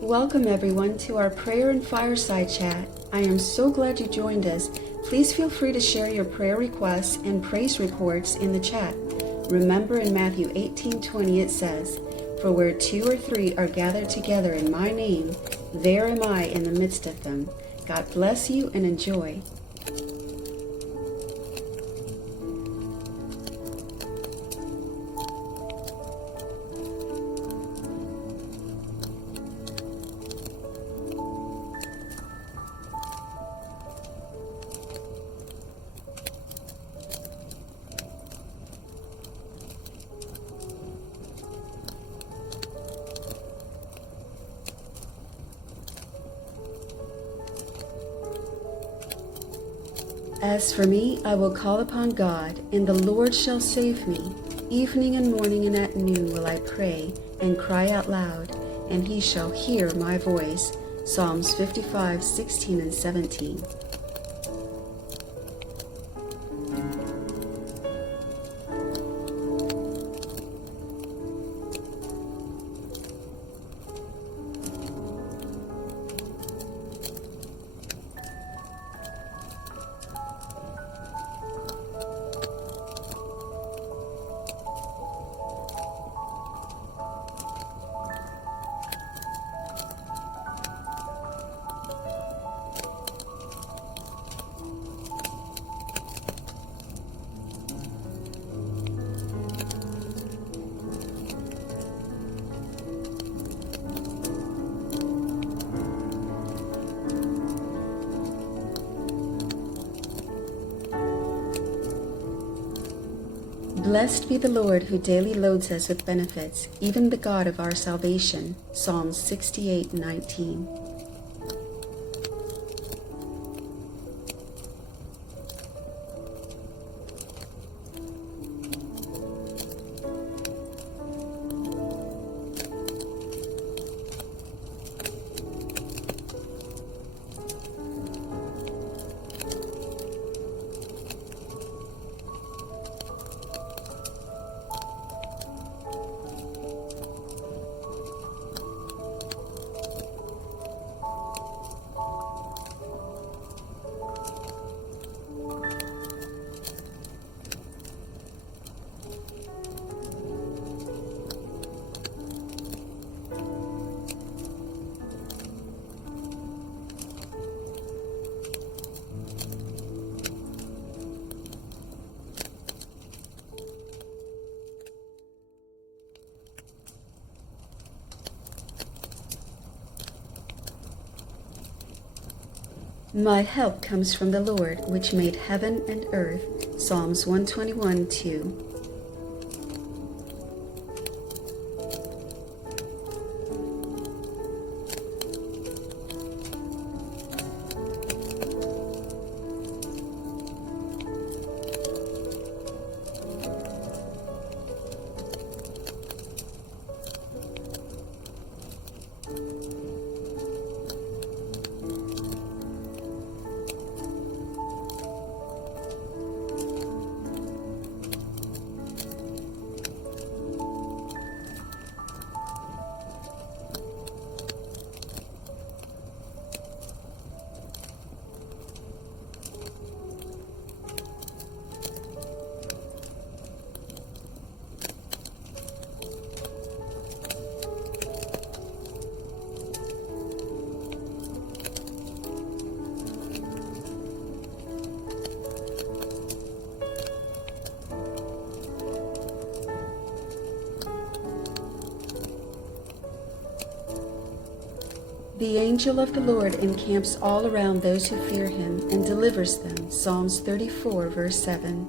Welcome everyone to our prayer and fireside chat. I am so glad you joined us. Please feel free to share your prayer requests and praise reports in the chat. Remember in Matthew 18:20 it says, "For where 2 or 3 are gathered together in my name, there am I in the midst of them." God bless you and enjoy. As for me, I will call upon God, and the Lord shall save me. Evening and morning and at noon will I pray and cry out loud, and he shall hear my voice. Psalms 55:16 and 17. Blessed be the Lord who daily loads us with benefits, even the God of our salvation. Psalms 68:19. My help comes from the Lord, which made heaven and earth. Psalms 121:2. The angel of the Lord encamps all around those who fear him and delivers them. Psalms 34, verse 7.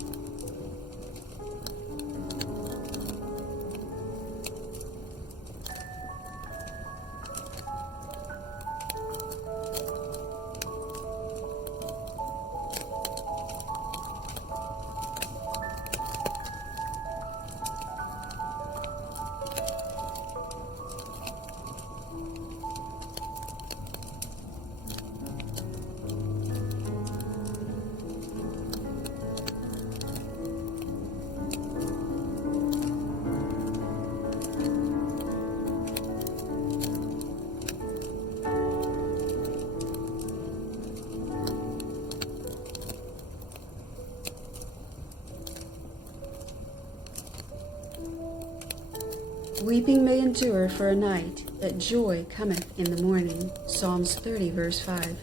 Weeping may endure for a night, but joy cometh in the morning. Psalms 30, verse 5.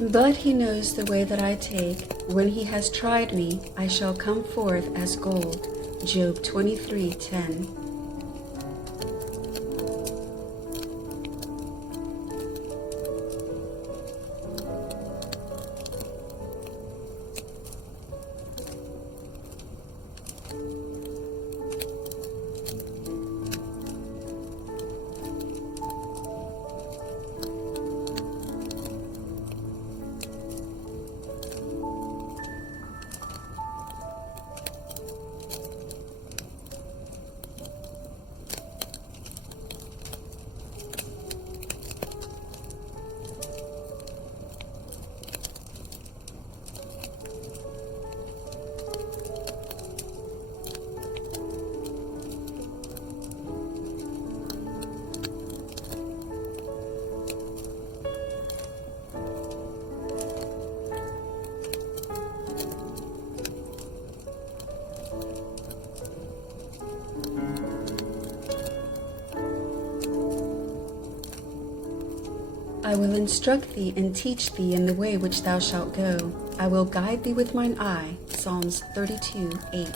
But he knows the way that I take. When he has tried me, I shall come forth as gold. Job 23:10. I will instruct thee and teach thee in the way which thou shalt go. I will guide thee with mine eye. Psalms 32:8.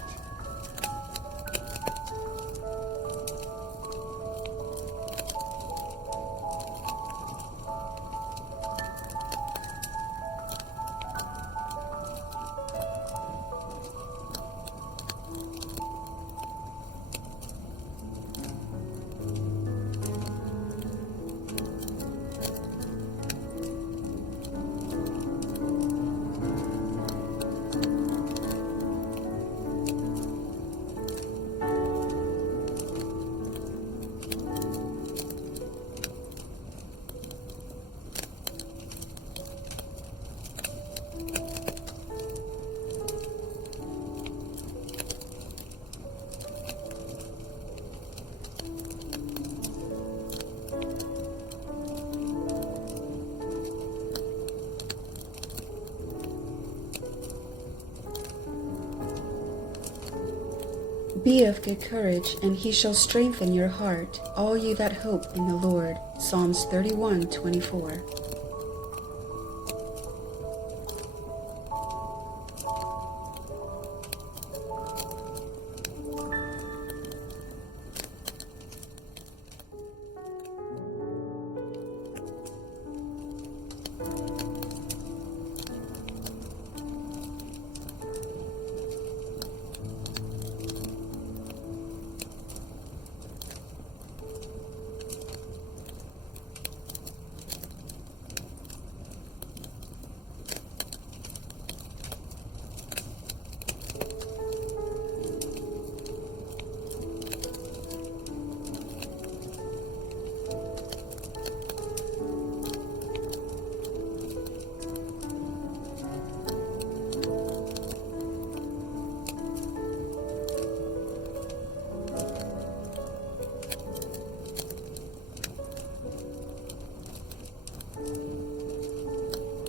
Be of good courage, and he shall strengthen your heart, all you that hope in the Lord. Psalms 31:24.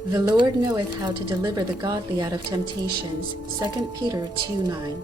The Lord knoweth how to deliver the godly out of temptations. 2 Peter 2:9.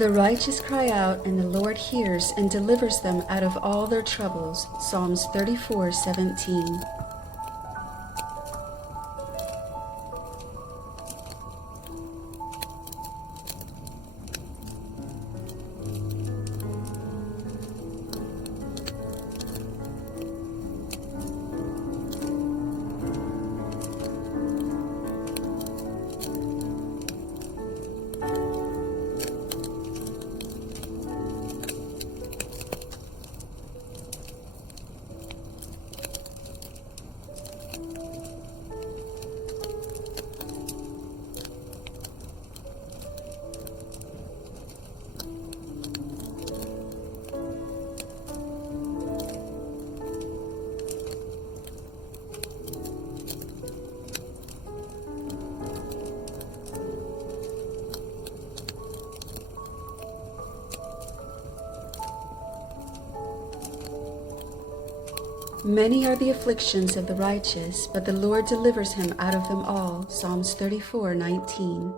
The righteous cry out, and the Lord hears and delivers them out of all their troubles. Psalms 34:17. Many are the afflictions of the righteous, but the Lord delivers him out of them all. Psalms 34:19.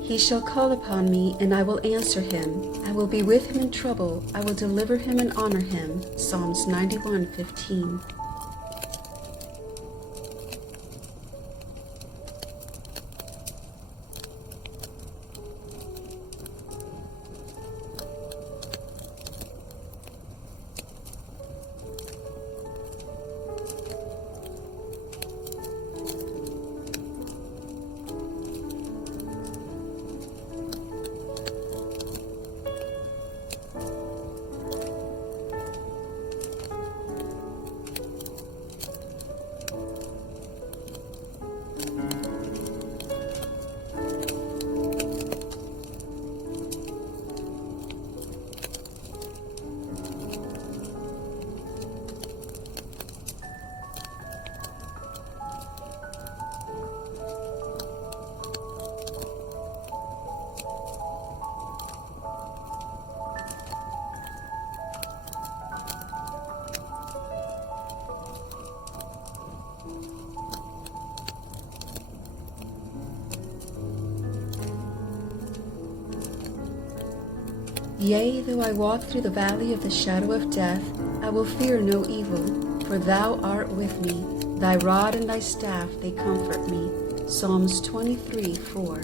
He shall call upon me, and I will answer him. I will be with him in trouble. I will deliver him and honor him. Psalms 91:15. Yea, though I walk through the valley of the shadow of death, I will fear no evil, for thou art with me. Thy rod and thy staff, they comfort me. Psalms 23:4.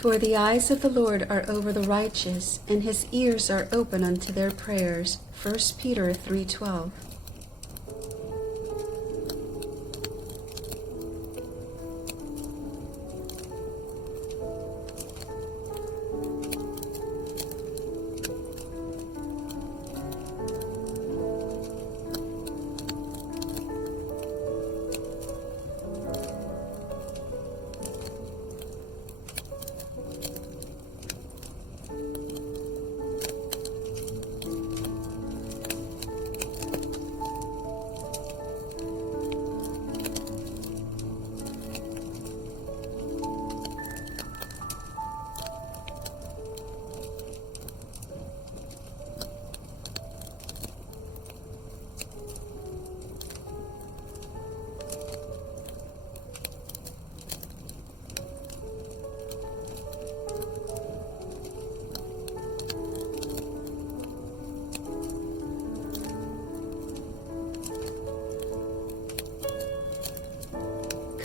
For the eyes of the Lord are over the righteous, and his ears are open unto their prayers. 1 Peter 3:12.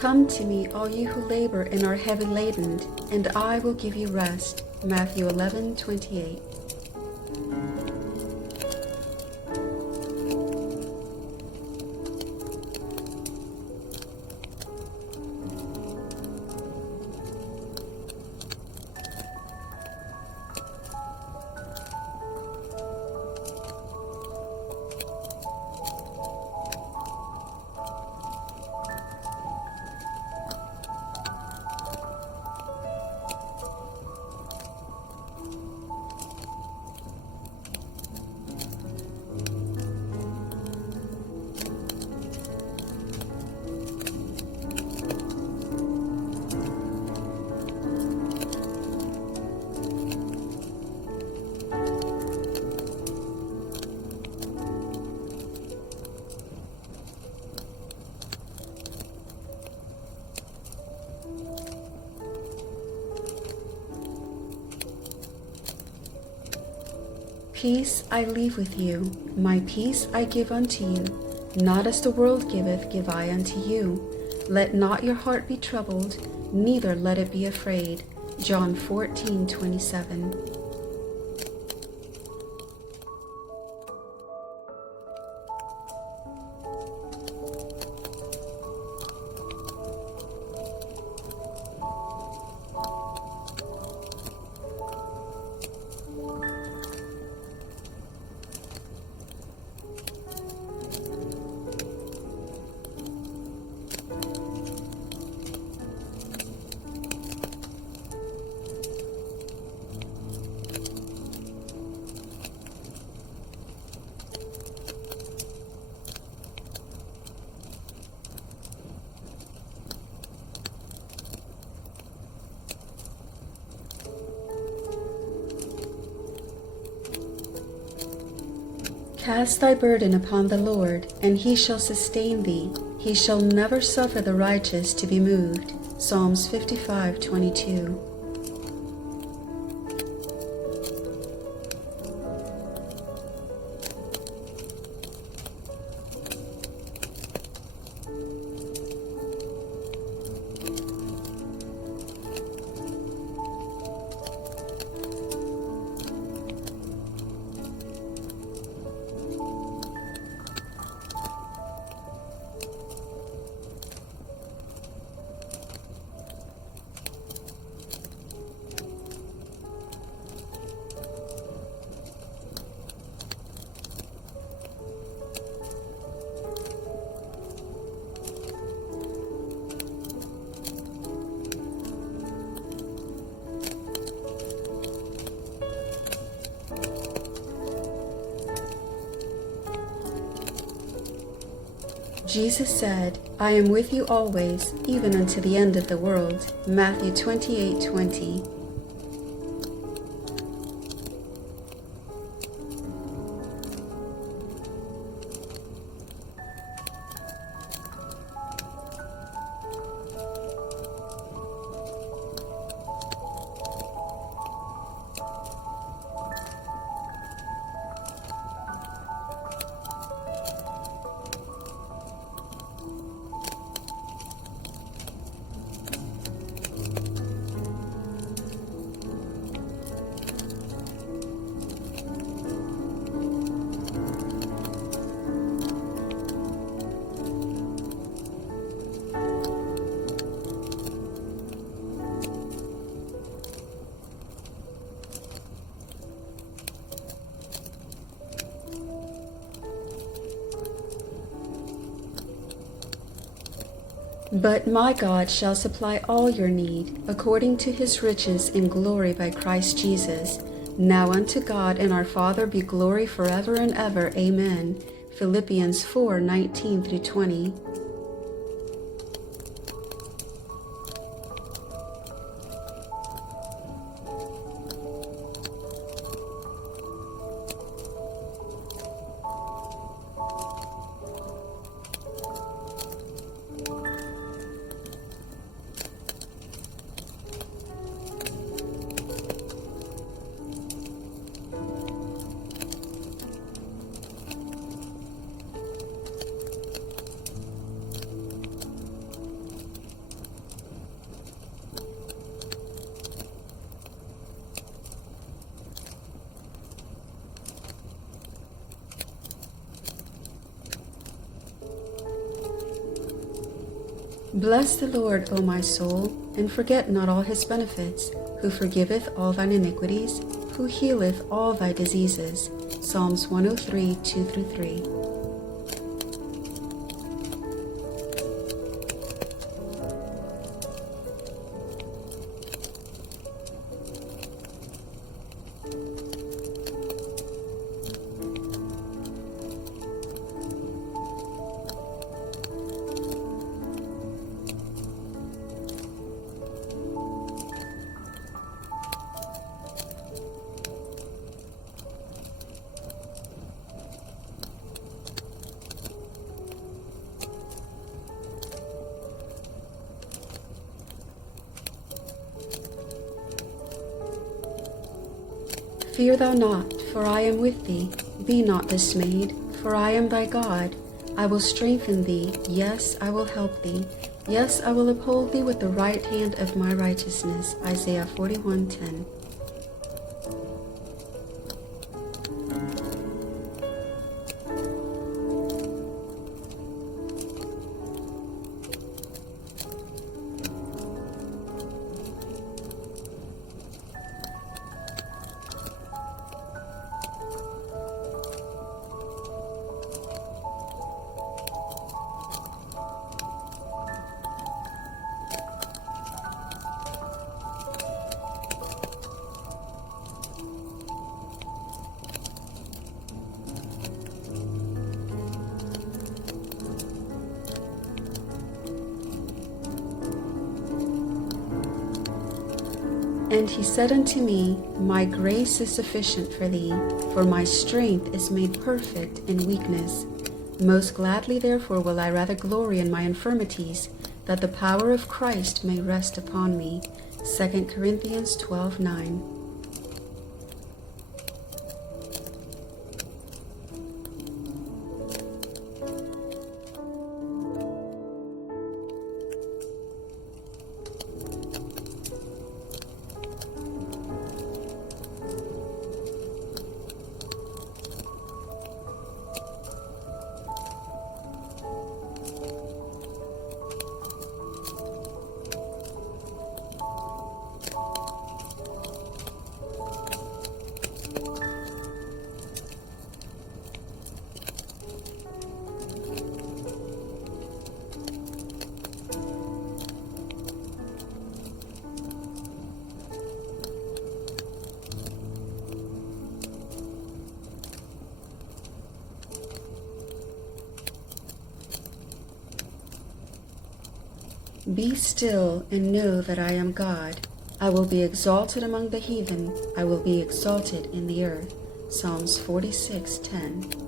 Come to me, all you who labor and are heavy laden, and I will give you rest. Matthew 11:28. Peace I leave with you, my peace I give unto you. Not as the world giveth, give I unto you. Let not your heart be troubled, neither let it be afraid. John 14:27. Cast thy burden upon the Lord, and he shall sustain thee. He shall never suffer the righteous to be moved. Psalms 55:22. Jesus said, I am with you always, even unto the end of the world. Matthew 28:20. But my God shall supply all your need, according to his riches in glory by Christ Jesus. Now unto God and our Father be glory forever and ever. Amen. Philippians 4:19-20. Bless the Lord, O my soul, and forget not all his benefits, who forgiveth all thine iniquities, who healeth all thy diseases. Psalms 103, 2-3. Fear thou not, for I am with thee. Be not dismayed, for I am thy God. I will strengthen thee, yes, I will help thee. Yes, I will uphold thee with the right hand of my righteousness. Isaiah 41:10. And he said unto me, My grace is sufficient for thee, for my strength is made perfect in weakness. Most gladly therefore will I rather glory in my infirmities, that the power of Christ may rest upon me. 2 Corinthians 12:9. Be still and know that I am God. I will be exalted among the heathen. I will be exalted in the earth. Psalms 46:10.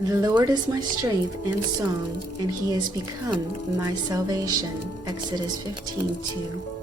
The Lord is my strength and song, and he is become my salvation. Exodus 15:2.